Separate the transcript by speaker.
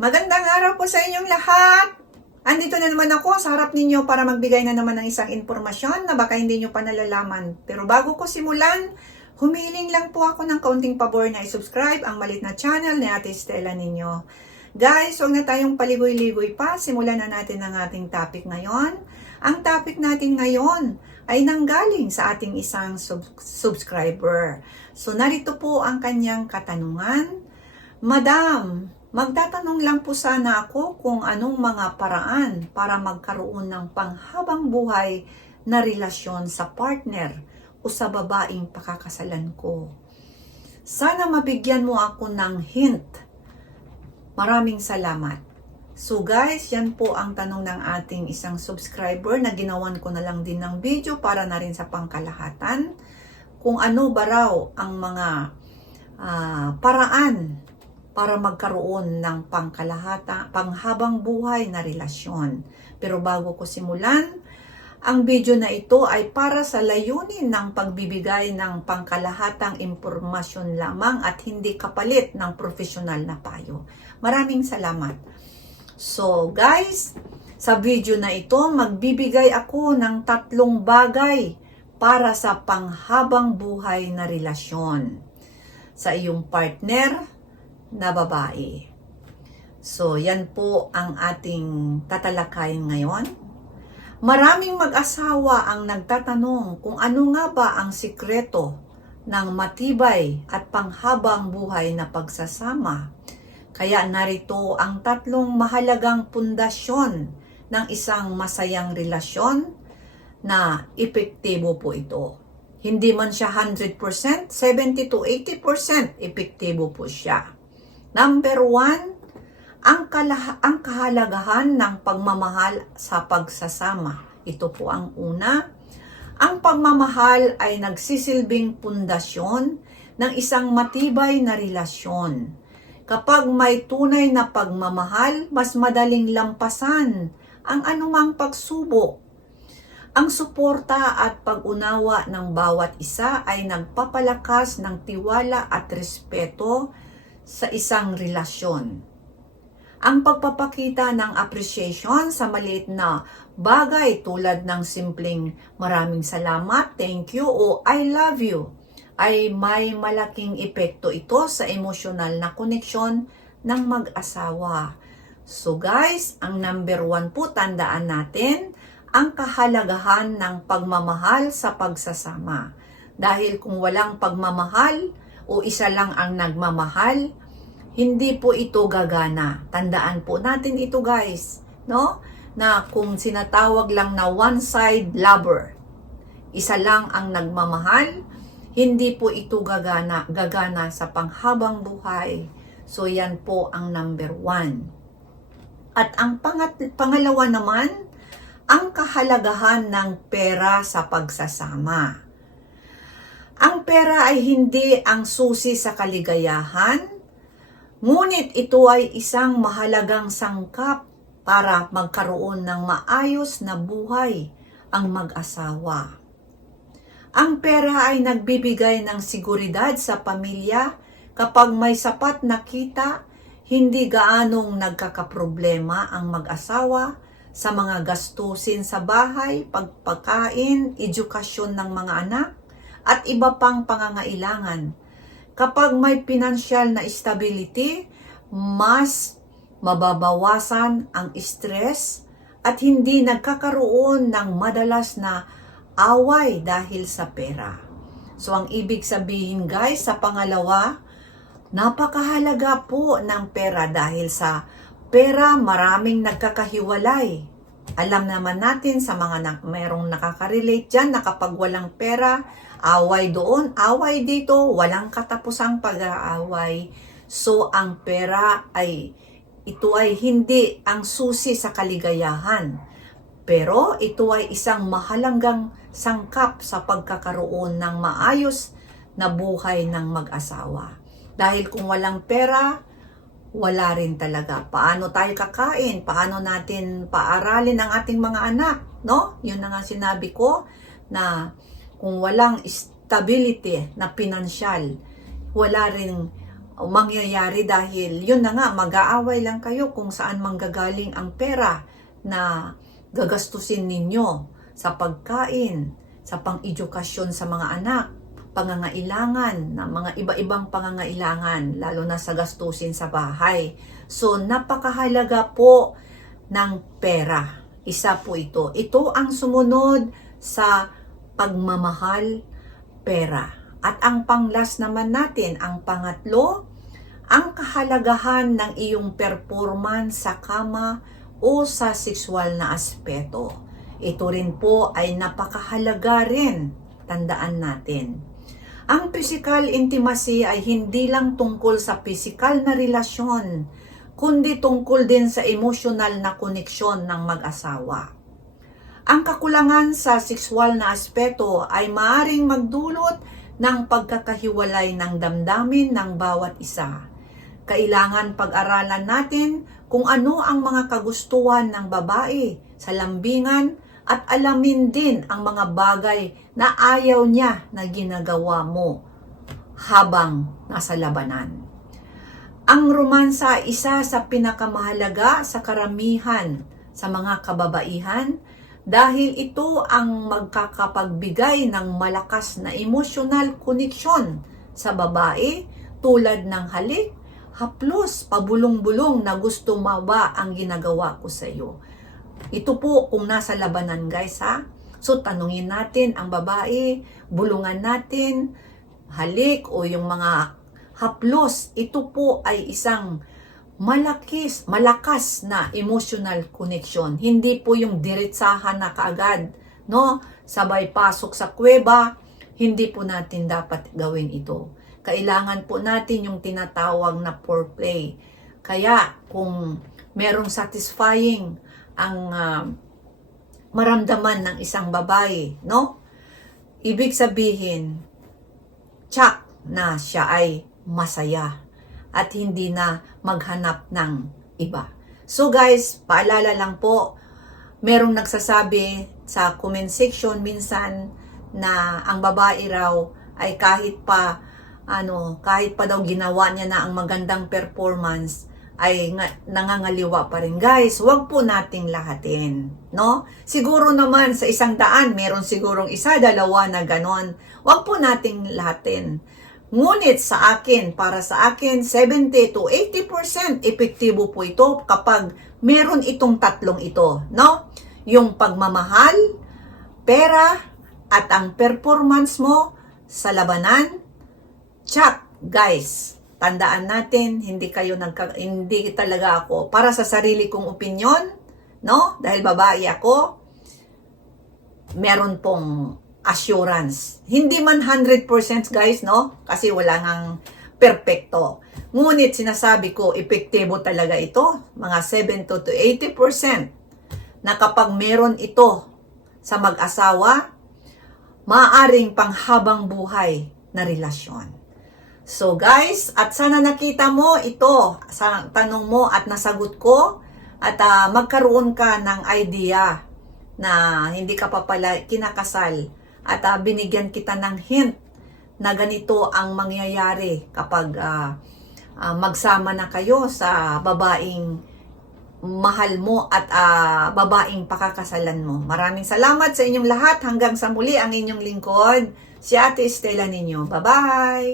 Speaker 1: Magandang araw po sa inyong lahat! Andito na naman ako sa harap ninyo para magbigay na naman ng isang impormasyon na baka hindi nyo pa nalalaman. Pero bago ko simulan, humiling lang po ako ng kaunting pabor na i-subscribe ang malit na channel ni Ate Stella ninyo. Guys, huwag na tayong paligoy-ligoy pa. Simulan na natin ang ating topic ngayon. Ang topic natin ngayon ay nanggaling sa ating isang sub- subscriber. So, narito po ang kanyang katanungan. Madam, magtatanong lang po sana ako kung anong mga paraan para magkaroon ng panghabang buhay na relasyon sa partner o sa babaeng pakakasalan ko. Sana mabigyan mo ako ng hint. Maraming salamat. So guys, yan po ang tanong ng ating isang subscriber na ginawan ko na lang din ng video para na rin sa pangkalahatan kung ano ba raw ang mga ah, paraan para magkaroon ng pangkalahata, panghabang buhay na relasyon. Pero bago ko simulan, ang video na ito ay para sa layunin ng pagbibigay ng pangkalahatang impormasyon lamang at hindi kapalit ng profesional na payo. Maraming salamat. So guys, sa video na ito, magbibigay ako ng tatlong bagay para sa panghabang buhay na relasyon sa iyong partner na babae. So, yan po ang ating tatalakayin ngayon. Maraming mag-asawa ang nagtatanong kung ano nga ba ang sikreto ng matibay at panghabang buhay na pagsasama. Kaya narito ang tatlong mahalagang pundasyon ng isang masayang relasyon na epektibo po ito. Hindi man siya 100%, 70 to 80% epektibo po siya. Number one, ang, kalah- ang kahalagahan ng pagmamahal sa pagsasama. Ito po ang una. Ang pagmamahal ay nagsisilbing pundasyon ng isang matibay na relasyon. Kapag may tunay na pagmamahal, mas madaling lampasan ang anumang pagsubok. Ang suporta at pag-unawa ng bawat isa ay nagpapalakas ng tiwala at respeto sa isang relasyon. Ang pagpapakita ng appreciation sa maliit na bagay tulad ng simpleng maraming salamat, thank you o I love you ay may malaking epekto ito sa emosyonal na koneksyon ng mag-asawa. So guys, ang number one po tandaan natin ang kahalagahan ng pagmamahal sa pagsasama. Dahil kung walang pagmamahal o isa lang ang nagmamahal, hindi po ito gagana. Tandaan po natin ito guys, no? Na kung sinatawag lang na one-side lover, isa lang ang nagmamahal, hindi po ito gagana, gagana sa panghabang buhay. So yan po ang number one. At ang pangat, pangalawa naman, ang kahalagahan ng pera sa pagsasama. Ang pera ay hindi ang susi sa kaligayahan, ngunit ito ay isang mahalagang sangkap para magkaroon ng maayos na buhay ang mag-asawa. Ang pera ay nagbibigay ng seguridad sa pamilya kapag may sapat na kita, hindi gaanong nagkakaproblema ang mag-asawa sa mga gastusin sa bahay, pagpakain, edukasyon ng mga anak, at iba pang pangangailangan. Kapag may pinansyal na stability, mas mababawasan ang stress at hindi nagkakaroon ng madalas na away dahil sa pera. So ang ibig sabihin guys, sa pangalawa, napakahalaga po ng pera dahil sa pera maraming nagkakahiwalay. Alam naman natin sa mga na, merong nakaka-relate dyan na kapag walang pera, away doon, away dito, walang katapusang pag-aaway. So ang pera ay ito ay hindi ang susi sa kaligayahan. Pero ito ay isang mahalagang sangkap sa pagkakaroon ng maayos na buhay ng mag-asawa. Dahil kung walang pera, wala rin talaga. Paano tayo kakain? Paano natin paaralin ang ating mga anak? No? Yun na nga sinabi ko na kung walang stability na pinansyal, wala rin mangyayari dahil yun na nga, mag-aaway lang kayo kung saan manggagaling ang pera na gagastusin ninyo sa pagkain, sa pang-edukasyon sa mga anak, pangangailangan, na mga iba-ibang pangangailangan, lalo na sa gastusin sa bahay. So, napakahalaga po ng pera. Isa po ito. Ito ang sumunod sa pagmamahal, pera. At ang panglas naman natin, ang pangatlo, ang kahalagahan ng iyong performance sa kama o sa sexual na aspeto. Ito rin po ay napakahalaga rin. Tandaan natin. Ang physical intimacy ay hindi lang tungkol sa physical na relasyon, kundi tungkol din sa emotional na koneksyon ng mag-asawa. Ang kakulangan sa sexual na aspeto ay maaring magdulot ng pagkakahiwalay ng damdamin ng bawat isa. Kailangan pag-aralan natin kung ano ang mga kagustuhan ng babae sa lambingan at alamin din ang mga bagay na ayaw niya na ginagawa mo habang nasa labanan. Ang romansa isa sa pinakamahalaga sa karamihan sa mga kababaihan dahil ito ang magkakapagbigay ng malakas na emosyonal koneksyon sa babae tulad ng halik, haplos, pabulong-bulong na gusto mawa ang ginagawa ko sa iyo. Ito po kung nasa labanan guys ha. So tanungin natin ang babae, bulungan natin, halik o yung mga haplos, ito po ay isang malakis, malakas na emotional connection. Hindi po yung diretsahan na kaagad, no? Sabay pasok sa kuweba, hindi po natin dapat gawin ito. Kailangan po natin yung tinatawag na foreplay. Kaya kung merong satisfying ang ah, maramdaman ng isang babae, no? Ibig sabihin, tsak na siya ay masaya at hindi na maghanap ng iba. So guys, paalala lang po, merong nagsasabi sa comment section minsan na ang babae raw ay kahit pa ano, kahit pa daw ginawa niya na ang magandang performance ay nga, nangangaliwa pa rin. Guys, wag po nating lahatin, no? Siguro naman sa isang daan, meron sigurong isa, dalawa na ganon. Wag po nating lahatin. Ngunit sa akin, para sa akin, 70 to 80% epektibo po ito kapag meron itong tatlong ito, no? Yung pagmamahal, pera, at ang performance mo sa labanan, Tsak, guys, tandaan natin, hindi kayo nagka, hindi talaga ako para sa sarili kong opinion, no? Dahil babae ako, meron pong assurance. Hindi man 100% guys, no? Kasi wala ngang perpekto. Ngunit sinasabi ko, epektibo talaga ito, mga 70 to 80% na kapag meron ito sa mag-asawa, maaring panghabang buhay na relasyon. So guys, at sana nakita mo ito sa tanong mo at nasagot ko at ah, magkaroon ka ng idea na hindi ka pa pala kinakasal at ah, binigyan kita ng hint na ganito ang mangyayari kapag ah, ah, magsama na kayo sa babaeng mahal mo at ah, babaeng pakakasalan mo. Maraming salamat sa inyong lahat. Hanggang sa muli ang inyong lingkod, si Ate Estela ninyo. Bye-bye!